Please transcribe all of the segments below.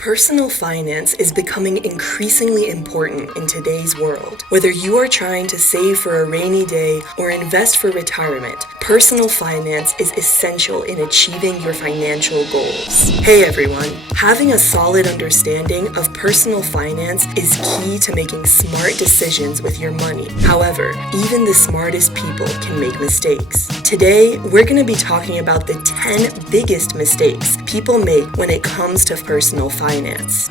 Personal finance is becoming increasingly important in today's world. Whether you are trying to save for a rainy day or invest for retirement, personal finance is essential in achieving your financial goals. Hey everyone, having a solid understanding of personal finance is key to making smart decisions with your money. However, even the smartest people can make mistakes. Today, we're going to be talking about the 10 biggest mistakes people make when it comes to personal finance.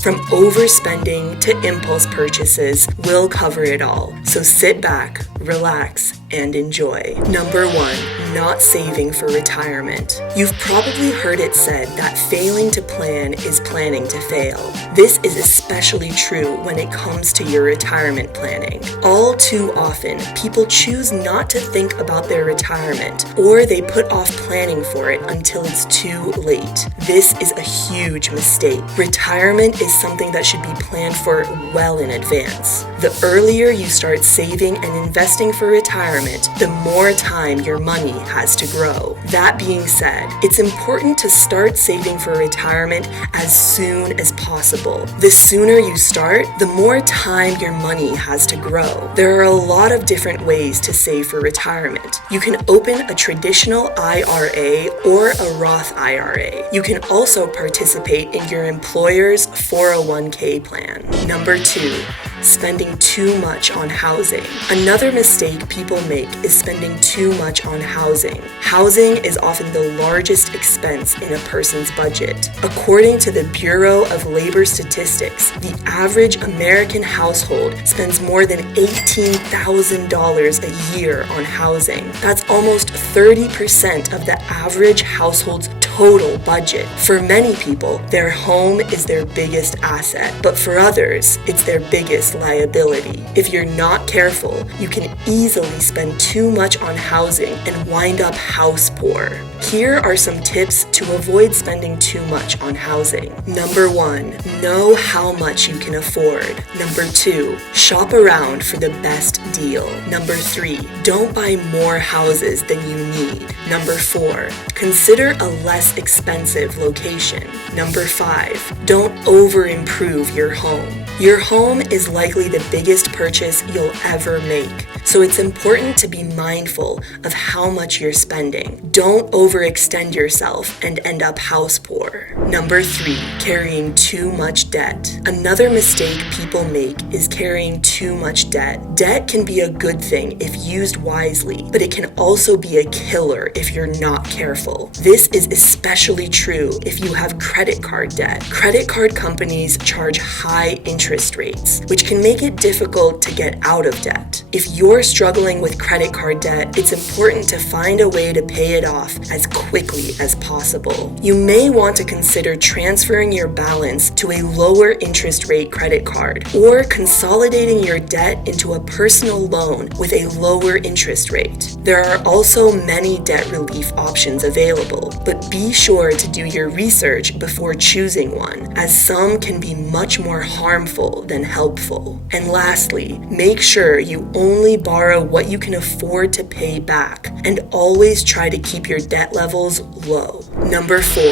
From overspending to impulse purchases, we'll cover it all. So sit back, relax, and enjoy. Number 1, not saving for retirement. You've probably heard it said that failing to plan is planning to fail. This is especially true when it comes to your retirement planning. All too often, people choose not to think about their retirement, or they put off planning for it until it's too late. This is a huge mistake. Retirement is something that should be planned for well in advance. The earlier you start saving and investing for retirement, the more time your money has to grow. That being said, it's important to start saving for retirement as soon as possible. The sooner you start, the more time your money has to grow. There are a lot of different ways to save for retirement. You can open a traditional IRA or a Roth IRA. You can also participate in your employer's 401k plan. Number 2, spending too much on housing. Another mistake people make is spending too much on housing. Housing is often the largest expense in a person's budget. According to the Bureau of Labor Statistics, the average American household spends more than $18,000 a year on housing. That's almost 30% of the average household's total budget. For many people, their home is their biggest asset, but for others, it's their biggest liability. If you're not careful, you can easily spend too much on housing and wind up house poor. Here are some tips to avoid spending too much on housing. Number 1, know how much you can afford. Number 2, shop around for the best deal. Number 3, don't buy more houses than you need. Number 4, consider a less expensive location. Number 5, don't over-improve your home. Your home is likely the biggest purchase you'll ever make, so it's important to be mindful of how much you're spending. Don't overextend yourself and end up house poor. Number 3, carrying too much debt. Another mistake people make is carrying too much debt. Debt can be a good thing if used wisely, but it can also be a killer if you're not careful. This is especially true if you have credit card debt. Credit card companies charge high interest rates, which can make it difficult to get out of debt. If you're struggling with credit card debt, it's important to find a way to pay it off as quickly as possible. You may want to consider transferring your balance to a lower interest rate credit card or consolidating your debt into a personal loan with a lower interest rate. There are also many debt relief options available, but be sure to do your research before choosing one, as some can be much more harmful than helpful. And lastly, make sure you only borrow what you can afford to pay back, and always try to keep your debt levels low. Number 4,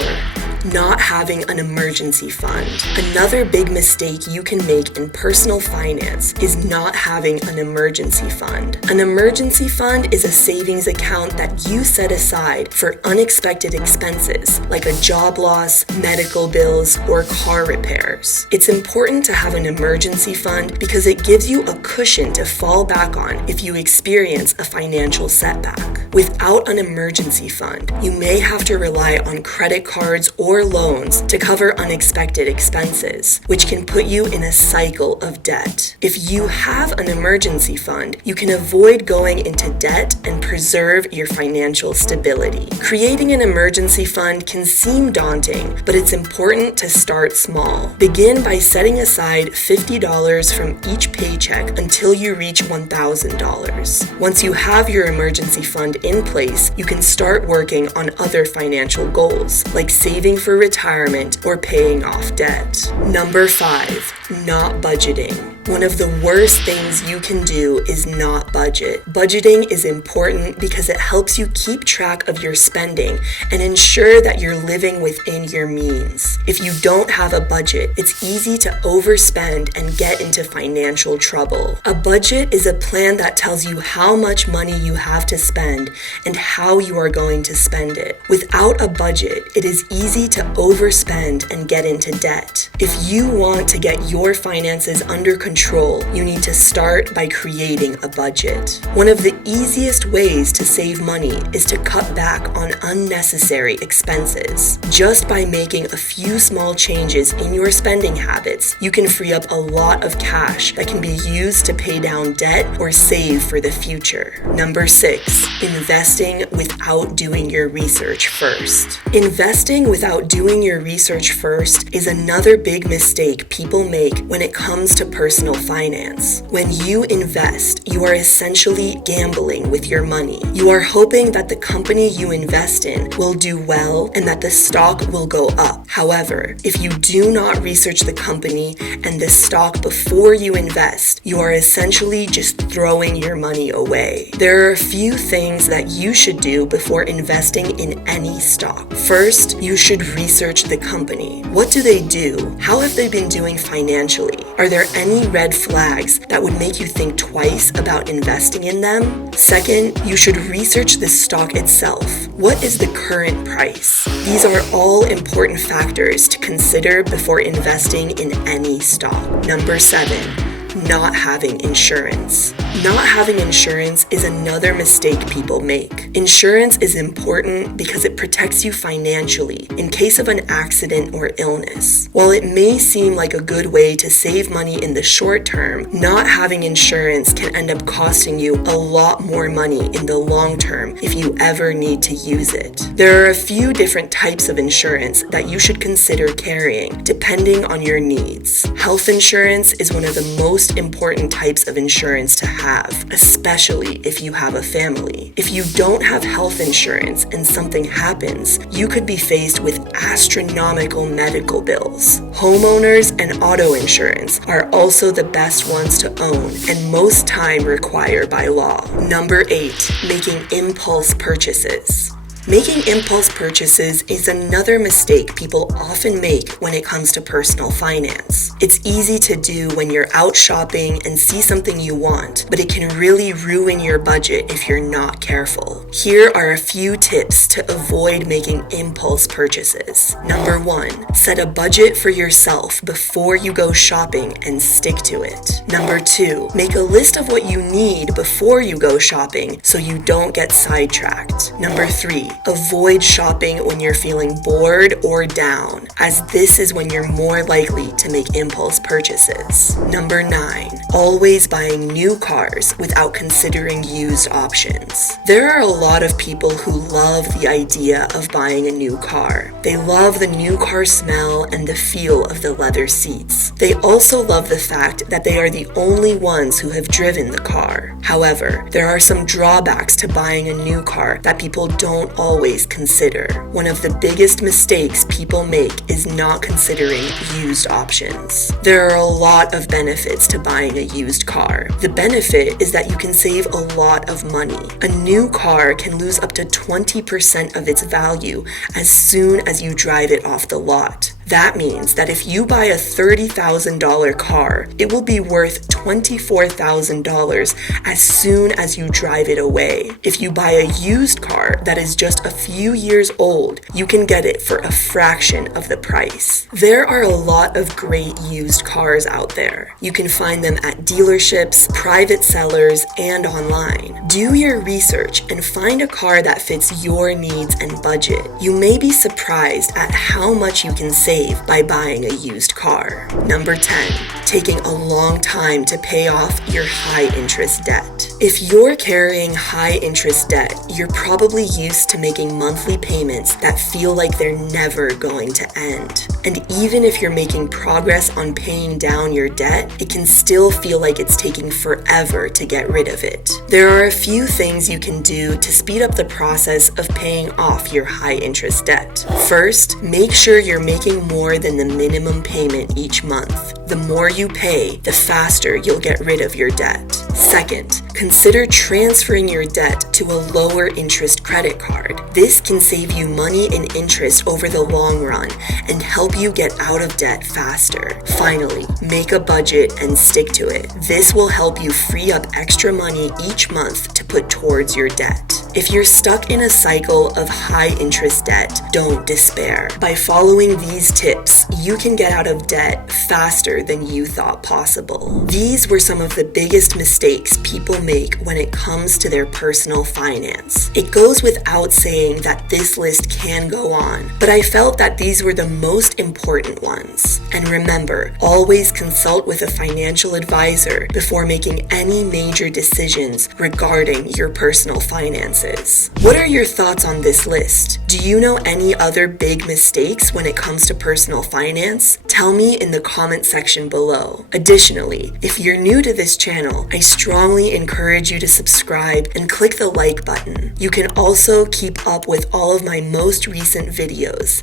not having an emergency fund. Another big mistake you can make in personal finance is not having an emergency fund. An emergency fund is a savings account that you set aside for unexpected expenses like a job loss, medical bills, or car repairs. It's important to have an emergency fund because it gives you a cushion to fall back on if you experience a financial setback. Without an emergency fund, you may have to rely on credit cards or loans to cover unexpected expenses, which can put you in a cycle of debt. If you have an emergency fund, you can avoid going into debt and preserve your financial stability. Creating an emergency fund can seem daunting, but it's important to start small. Begin by setting aside $50 from each paycheck until you reach $1,000. Once you have your emergency fund in place, you can start working on other financial goals, like saving for retirement or paying off debt. Number 5, not budgeting. One of the worst things you can do is not budget. Budgeting is important because it helps you keep track of your spending and ensure that you're living within your means. If you don't have a budget, it's easy to overspend and get into financial trouble. A budget is a plan that tells you how much money you have to spend and how you are going to spend it. Without a budget, it is easy to overspend and get into debt. If you want to get your finances under control, you need to start by creating a budget. One of the easiest ways to save money is to cut back on unnecessary expenses. Just by making a few small changes in your spending habits, you can free up a lot of cash that can be used to pay down debt or save for the future. Number 6, investing without doing your research first. Investing without doing your research first is another big mistake people make when it comes to personal finance. When you invest, you are essentially gambling with your money. You are hoping that the company you invest in will do well and that the stock will go up. However, if you do not research the company and the stock before you invest, you are essentially just throwing your money away. There are a few things that you should do before investing in any stock. First, you should research the company. What do they do? How have they been doing financially? Are there any red flags that would make you think twice about investing in them? Second, you should research the stock itself. What is the current price? These are all important factors to consider before investing in any stock. Number 7, not having insurance. Not having insurance is another mistake people make. Insurance is important because it protects you financially in case of an accident or illness. While it may seem like a good way to save money in the short term, not having insurance can end up costing you a lot more money in the long term if you ever need to use it. There are a few different types of insurance that you should consider carrying depending on your needs. Health insurance is one of the most important types of insurance to have, especially if you have a family. If you don't have health insurance and something happens, you could be faced with astronomical medical bills. Homeowners and auto insurance are also the best ones to own and most time required by law. Number 8, making impulse purchases. Making impulse purchases is another mistake people often make when it comes to personal finance. It's easy to do when you're out shopping and see something you want, but it can really ruin your budget if you're not careful. Here are a few tips to avoid making impulse purchases. Number 1, set a budget for yourself before you go shopping and stick to it. Number 2, make a list of what you need before you go shopping so you don't get sidetracked. Number 3, avoid shopping when you're feeling bored or down, as this is when you're more likely to make impulse purchases. Number 9, always buying new cars without considering used options. There are a lot of people who love the idea of buying a new car. They love the new car smell and the feel of the leather seats. They also love the fact that they are the only ones who have driven the car. However, there are some drawbacks to buying a new car that people don't always consider. One of the biggest mistakes people make is not considering used options. There are a lot of benefits to buying a used car. The benefit is that you can save a lot of money. A new car can lose up to 20% of its value as soon as you drive it off the lot. That means that if you buy a $30,000 car, it will be worth $24,000 as soon as you drive it away. If you buy a used car that is just a few years old, you can get it for a fraction of the price. There are a lot of great used cars out there. You can find them at dealerships, private sellers, and online. Do your research and find a car that fits your needs and budget. You may be surprised at how much you can save by buying a used car. Number 10, taking a long time to pay off your high interest debt. If you're carrying high interest debt, you're probably used to making monthly payments that feel like they're never going to end. And even if you're making progress on paying down your debt, it can still feel like it's taking forever to get rid of it. There are a few things you can do to speed up the process of paying off your high interest debt. First, make sure you're making more than the minimum payment each month. The more you pay, the faster you'll get rid of your debt. Second, consider transferring your debt to a lower interest credit card. This can save you money and interest over the long run and help you get out of debt faster. Finally, make a budget and stick to it. This will help you free up extra money each month to put towards your debt. If you're stuck in a cycle of high interest debt, don't despair. By following these tips, you can get out of debt faster than you thought possible. These were some of the biggest mistakes people make when it comes to their personal finance. It goes without saying that this list can go on, but I felt that these were the most important ones. And remember, always consult with a financial advisor before making any major decisions regarding your personal finances. What are your thoughts on this list? Do you know any other big mistakes when it comes to personal finance? Tell me in the comment section below. Additionally, if you're new to this channel, I strongly encourage you to subscribe and click the like button. You can also keep up with all of my most recent videos.